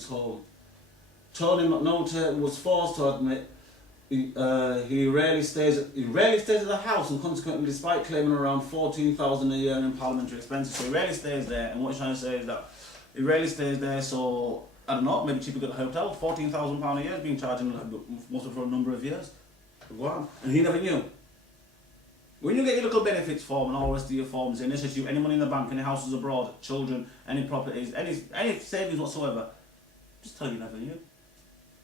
it's called. Tony McNulty was forced to admit he rarely stays at the house, and consequently, despite claiming around 14,000 a year in parliamentary expenses, so he rarely stays there. And what he's trying to say is that he rarely stays there, so I don't know, maybe cheaper get a hotel. £14,000 a year is being charged him most of for a number of years. Wha-Gwarn. And he never knew. When you get your little benefits form and all the rest of your forms in, this is you any money in the bank, any houses abroad, children, any properties, any savings whatsoever, just tell you never knew.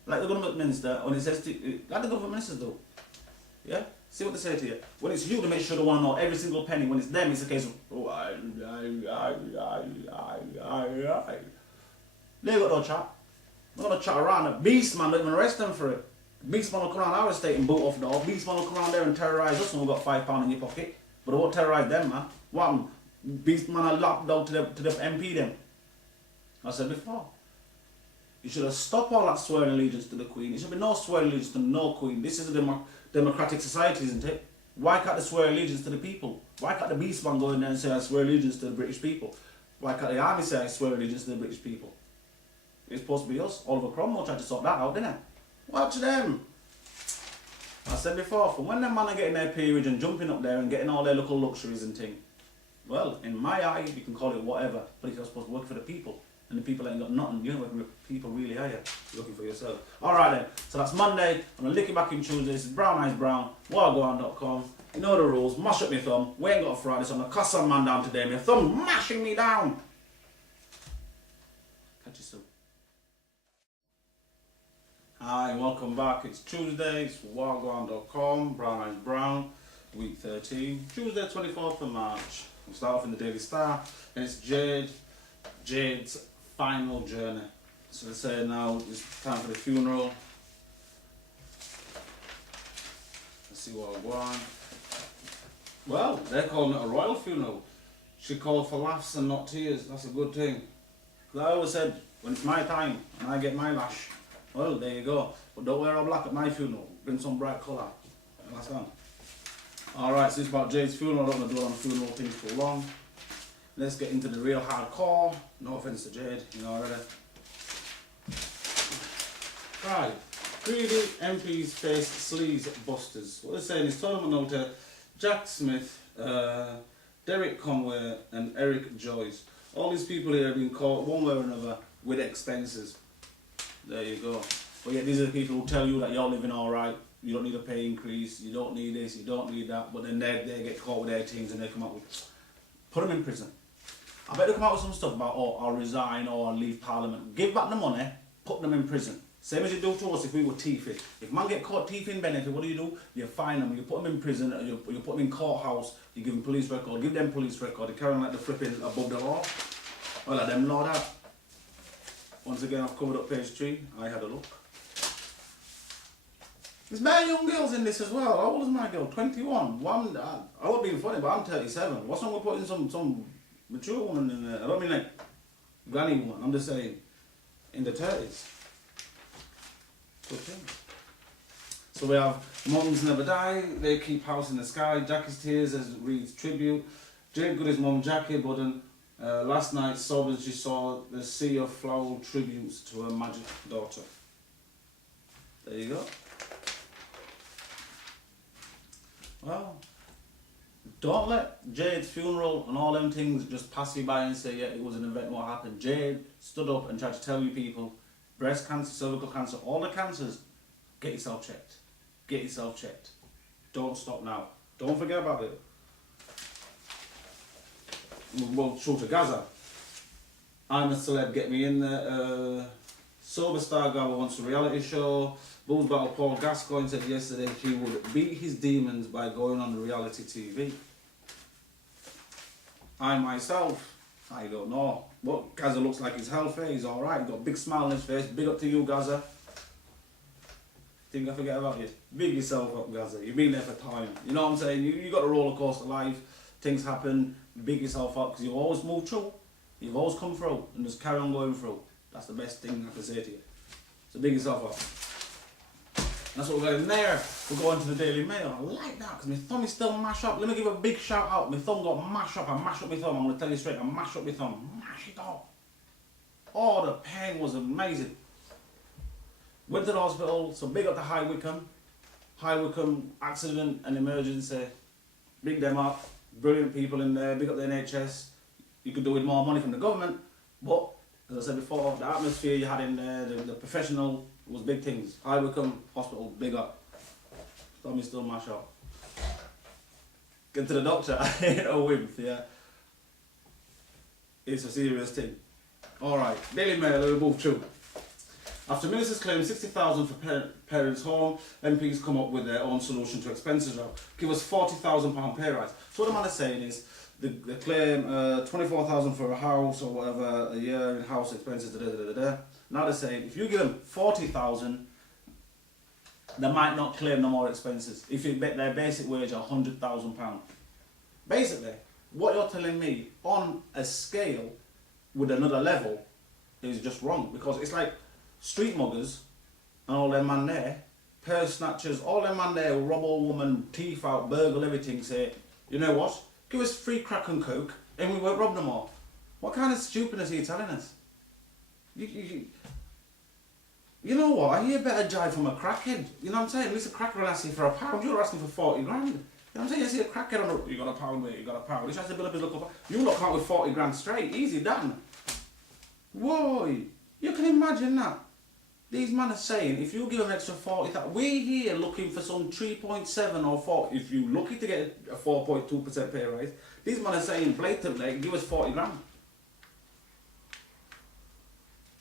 Like the government minister, when it says to, like the government ministers do. Yeah? See what they say to you. When it's you to make sure they want to know every single penny. When it's them, it's a case of, they got no chat. They're going to chat around. A beast man don't even arrest them for it. Beast man will come around our estate and boot off the door. Beast man will come around there and terrorise us when we've got £5 in your pocket. But they won't terrorise them, man. What happened? Beast man will lock down to the MP them. I said before. You should have stopped all that swearing allegiance to the Queen. There should be no swearing allegiance to no Queen. This is a democratic society, isn't it? Why can't they swear allegiance to the people? Why can't the beast man go in there and say I swear allegiance to the British people? Why can't the army say I swear allegiance to the British people? It's supposed to be us. Oliver Cromwell tried to sort that out, didn't he? Watch them. I said before, from when them men are getting their peerage and jumping up there and getting all their little luxuries and things, well, in my eye, you can call it whatever, but if you're supposed to work for the people, and the people ain't got nothing, you know what people really are you? You're looking for yourself. Alright then, so that's Monday, I'm going to lick it back in Tuesday, this is Brown Eyes Brown, Wha-Gwarn.com. You know the rules, mash up my thumb, we ain't got a Friday, so I'm going to cuss some man down today, my thumb mashing me down. Catch you soon. Hi, welcome back. It's Tuesday, it's Wha-Gwarn.com, Brown Eyes Brown, week 13, Tuesday 24th of March. We'll start off in the Daily Star, and it's Jade's final journey. So they say now it's time for the funeral. Let's see Wha-Gwarn. Well, they're calling it a royal funeral. She called for laughs and not tears. That's a good thing. I always said, when it's my time and I get my lash, well, there you go. But don't wear all black at my funeral. Bring some bright colour. Understand? Alright, so it's about Jade's funeral. I don't want to dwell on funeral things for long. Let's get into the real hardcore. No offense to Jade, you know already. Right. Greedy MPs face sleaze busters. What they're saying is Tony McNulty, Jack Smith, Derek Conway and Eric Joyce. All these people here have been caught one way or another with expenses. There you go. But yeah, these are the people who tell you that you're living alright, you don't need a pay increase, you don't need this, you don't need that, but then they get caught with their things and they come out with, put them in prison. I bet they come out with some stuff about, oh, I'll resign or I'll leave Parliament. Give back the money, put them in prison. Same as you do to us if we were teething. If man get caught teething benefit, what do? You fine them, you put them in prison, you put them in courthouse, you give them police record, give them police record, they carry on like the flipping above the law. Well, like them law that. Once again, I've covered up page 3, I had a look. There's many young girls in this as well. How old is my girl? 21. I would be funny, but I'm 37. What's wrong with putting some mature woman in there? I don't mean like granny woman, I'm just saying in the 30s. Good thing. So we have Mums Never Die, They Keep House in the Sky, Jackie's Tears as reads tribute, Jade Goody's mum Jackie Budden. Last night sobbing she saw the sea of floral tributes to her magic daughter. There you go. Well, don't let Jade's funeral and all them things just pass you by and say, yeah, it was an event, what happened. Jade stood up and tried to tell you people, breast cancer, cervical cancer, all the cancers, get yourself checked. Get yourself checked. Don't stop now. Don't forget about it. Well, show to Gaza. I'm a Celeb, get me in there. Sober Star Gabba wants a reality show. Bulls Battle Paul Gascoigne said yesterday he would beat his demons by going on reality TV. I myself, I don't know. But Gaza looks like he's healthy, he's alright, he's got a big smile on his face. Big up to you, Gaza. Think I forget about you? Big yourself up, Gaza. You've been there for time. You know what I'm saying? You got a roller coaster life. Things happen. Big yourself up because you've always moved through. You've always come through and just carry on going through. That's the best thing I can say to you. So big yourself up. And that's what we're going there. We're going to the Daily Mail. I like that because my thumb is still mashed up. Let me give a big shout out. My thumb got mashed up. I mashed up my thumb. I'm going to tell you straight. I mashed up my thumb. Mash it up. Oh, the pain was amazing. Went to the hospital, so big up to High Wycombe. High Wycombe accident and emergency. Big them up. Brilliant people in there. Big up the NHS. You could do with more money from the government, but as I said before, the atmosphere you had in there, the professional was big things. High Wycombe Hospital, big up. Tommy still mash up. Get to the doctor, I ain't a wimp, yeah. It's a serious thing. Alright, Daily Mail, we move through. After ministers claim 60,000 for parents' home, MPs come up with their own solution to expenses now. Give us £40,000 pay rise. So what the man is saying is, they claim 24,000 for a house or whatever a year in house expenses. Now they're saying if you give them 40,000, they might not claim no more expenses. If you bet their basic wage £100,000. Basically, what you're telling me on a scale with another level is just wrong, because it's like street muggers and all them man there, purse snatchers, all them man there will rob all woman, teeth out, burgle everything, say, you know what? Give us free crack and coke and we won't rob them all. What kind of stupidness are you telling us? You know what? I hear better jive from a crackhead. You know what I'm saying? At least a cracker will ask you for £1. You're asking for 40 grand. You know what I'm saying? You see a crackhead on the, you got £1, mate, you got £1. He tries to build up his local. You look out with 40 grand straight. Easy done. Whoa. You can imagine that. These men are saying, if you give them extra 40,000, we're here looking for some 3.7 or 4, if you're lucky to get a 4.2% pay rise, these men are saying blatantly, give us 40 grand.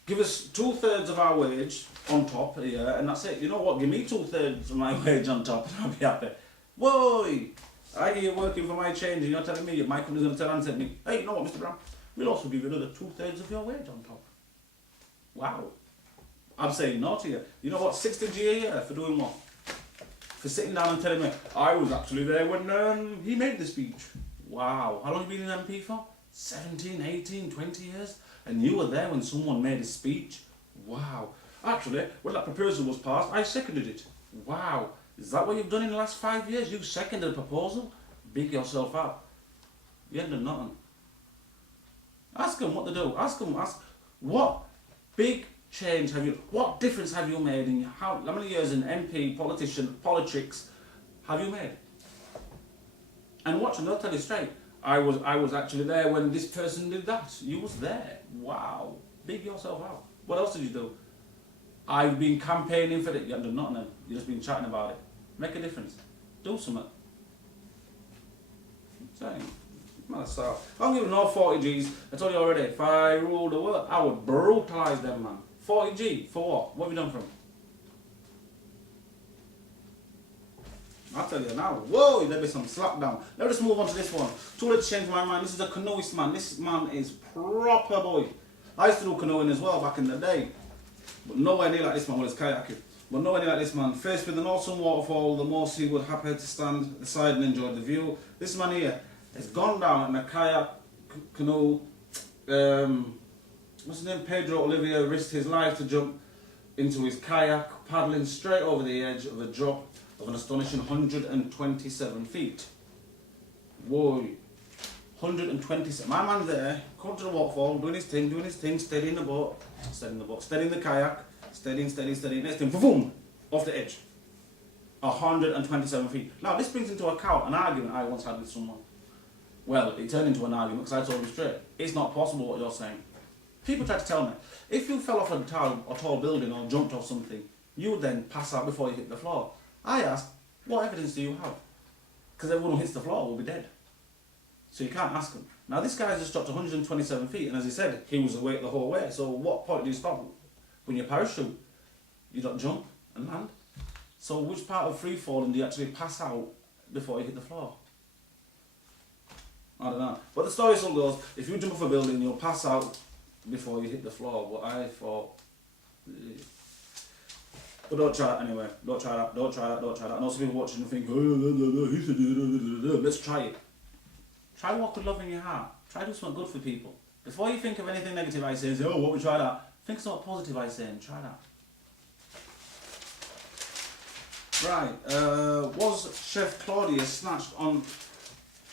Give us 2/3 of our wage on top a year, and that's it. You know what, give me 2/3 of my wage on top and I'll be happy. Whoa! I hear you're working for my change and you're telling me my company's going to turn and say me, hey, you know what, Mr. Brown, we'll also give you another 2/3 of your wage on top. Wow. I'm saying no to you. You know what, 60G a year for doing what? For sitting down and telling me, I was actually there when he made the speech. Wow. How long have you been in MP for? 17, 18, 20 years? And you were there when someone made a speech? Wow. Actually, when that proposal was passed, I seconded it. Wow. Is that what you've done in the last 5 years? You seconded a proposal? Big yourself up. You ain't done nothing. Ask them what to do. Ask what big change have you, what difference have you made in how many years in MP, politics have you made? And watch, and they'll tell you straight, I was actually there when this person did that. You was there. Wow. Big yourself out. What else did you do? I've been campaigning for it. You haven't done nothing then. You've just been chatting about it. Make a difference. Do something. Saying. So, I'm giving no 40Gs. I told you already, if I ruled the world, I would brutalise them, man. 40G, for what? What have you done for them? I'll tell you now. Whoa, there'll be some slap down. Let me just move on to this one. Too late to change my mind. This is a canoeist man. This man is proper boy. I used to do canoeing as well back in the day. But nowhere near like this man, well, it's kayaking. But nowhere near like this man. Faced with an awesome waterfall, the most he would happy to stand at the side and enjoy the view. This man here has gone down in a kayak, canoe. What's his name? Pedro Olivia risked his life to jump into his kayak, paddling straight over the edge of a drop of an astonishing 127 feet. Whoa. 127. My man there, come to the waterfall, doing his thing, steadying the boat, steadying the kayak, steadying. Next thing, boom, off the edge. 127 feet. Now, this brings into account an argument I once had with someone. Well, it turned into an argument because I told him straight, it's not possible what you're saying. People try to tell me, if you fell off a tall building or jumped off something, you would then pass out before you hit the floor. I asked, what evidence do you have? Because everyone who hits the floor will be dead. So you can't ask them. Now this guy just dropped 127 feet, and as he said, he was awake the whole way. So what point do you stop? When you parachute, you don't jump and land. So which part of free falling do you actually pass out before you hit the floor? I don't know. But the story still goes, if you jump off a building, you'll pass out before you hit the floor. But I thought... But don't try that anyway. Don't try that. I know some people watching and think, let's try it. Try walk with love in your heart. Try do something good for people. Before you think of anything negative I say, oh, what we try that? Think something positive I say and try that. Right. Was Chef Claudia snatched on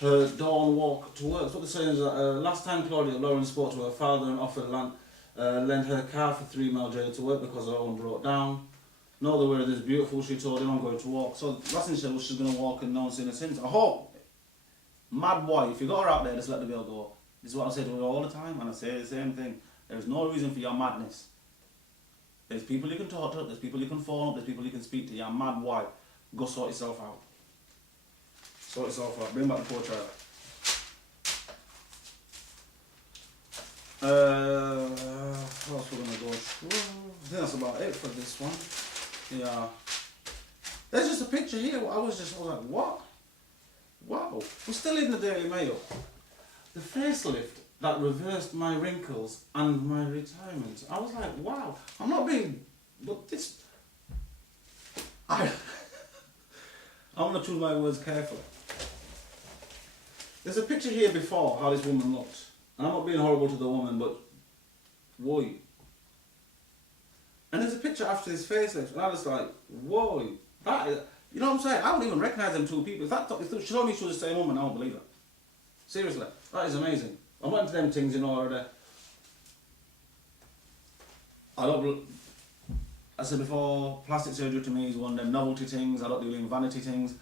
her dawn walk to work? So what they're saying is that last time Claudia, Lauren spoke to her father and offered land Lent her car for 3 mile journey to work because her own broke down. No, the weather is beautiful, she told him, I'm going to walk. So last thing she said was she's going to walk and no one's seen her since. I hope, mad boy, if you got her out there, just let the girl go. This is what I say to her all the time, and I say the same thing. There's no reason for your madness. There's people you can talk to, there's people you can phone up, there's people you can speak to. You're mad boy. Go sort yourself out. Sort yourself out. Bring back the poor child. What else we're gonna go through? I think that's about it for this one. Yeah. There's just a picture here. I was like, what? Wow. We're still in the Daily Mail. The facelift that reversed my wrinkles and my retirement. I was like, wow. I'm not being, but this. I'm gonna choose my words carefully. There's a picture here before how this woman looked. And I'm not being horrible to the woman, but whoa. And there's a picture after this facelift, and I was like, whoa, that is, you know what I'm saying? I don't even recognise them two people. If she told me she was the same woman, I don't believe her. Seriously, that is amazing. I went to them things, you know, already. I said before, plastic surgery to me is one of them novelty things. I don't deal in vanity things.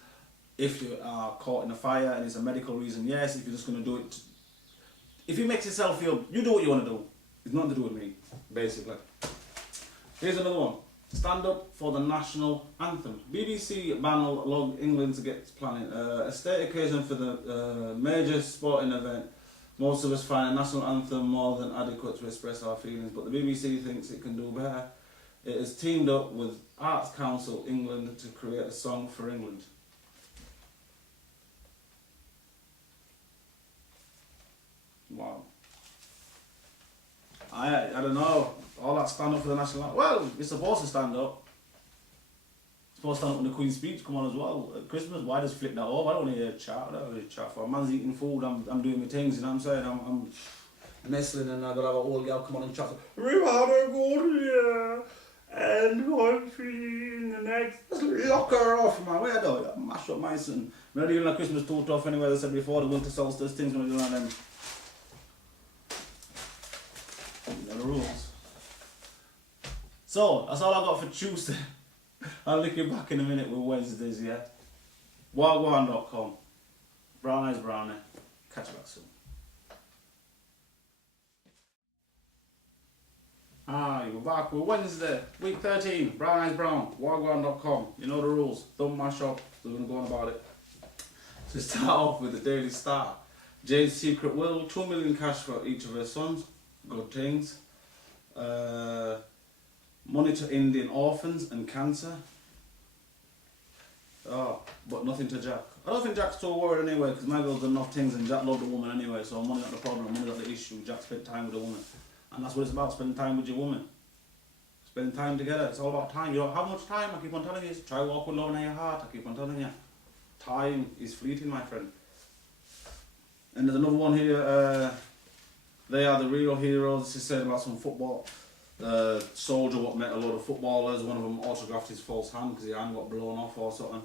If you are caught in a fire and it's a medical reason, yes. If you're just going to do it, if it makes yourself feel, you do what you want to do. It's nothing to do with me, basically. Here's another one. Stand up for the national anthem. BBC ban log England to get planning. A state occasion for the major sporting event. Most of us find a national anthem more than adequate to express our feelings, but the BBC thinks it can do better. It has teamed up with Arts Council England to create a song for England. Wow. I don't know. All that stand up for the national anthem. Well, you're supposed to stand up. You're supposed to stand up when the Queen's speech come on as well. At Christmas, why just flip that off? I don't want to hear a chat. I don't want to hear a chat for a man's eating food. I'm doing my things, you know what I'm saying? I'm nestling and I gotta have an old girl come on and chat. We've had a good year and country in the next. Just lock her off, man. Where do you mash up my son? We're not doing like Christmas too tough anyway. As I said before, the winter solstice things when we're doing them. The rules. So that's all I got for Tuesday. I'll look you back in a minute with Wednesdays, yeah. Wha-Gwarn.com. Brown Eyes Brownie. Catch you back soon. We're back with Wednesday, week 13. Brown Eyes Brown. Wha-Gwarn.com. You know the rules. Don't mash up. Still gonna go on about it. So start off with the Daily Star. Jane's secret will. 2 million cash for each of her sons. Good things. Money to Indian orphans and cancer. Oh, but nothing to Jack. I don't think Jack's too worried anyway, because my girl's done enough things and Jack loved the woman anyway, so money not the problem, money not the issue. Jack spent time with the woman. And that's what it's about, spending time with your woman. Spending time together, it's all about time. You don't have much time, I keep on telling you. Try walk with love in your heart, I keep on telling you. Time is fleeting, my friend. And there's another one here, they are the real heroes. She said about some football. Soldier what met a load of footballers. One of them autographed his false hand because his hand got blown off or something.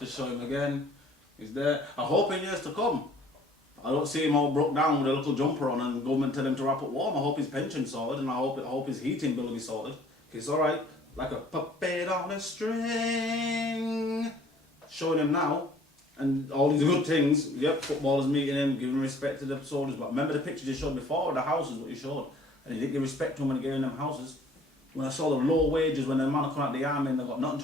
Just show him again. He's there. I hope in years to come, I don't see him all broke down with a little jumper on and government tell him to wrap up warm. I hope his pension's sorted and I hope his heating bill will be sorted. It's alright. Like a puppet on a string. Showing him now. And all these good things, yep, footballers meeting him, giving respect to the soldiers. But remember the pictures you showed before, the houses, what you showed. And he didn't give respect to them when he gave them houses. When I saw the low wages when the man come out the army and they got nothing to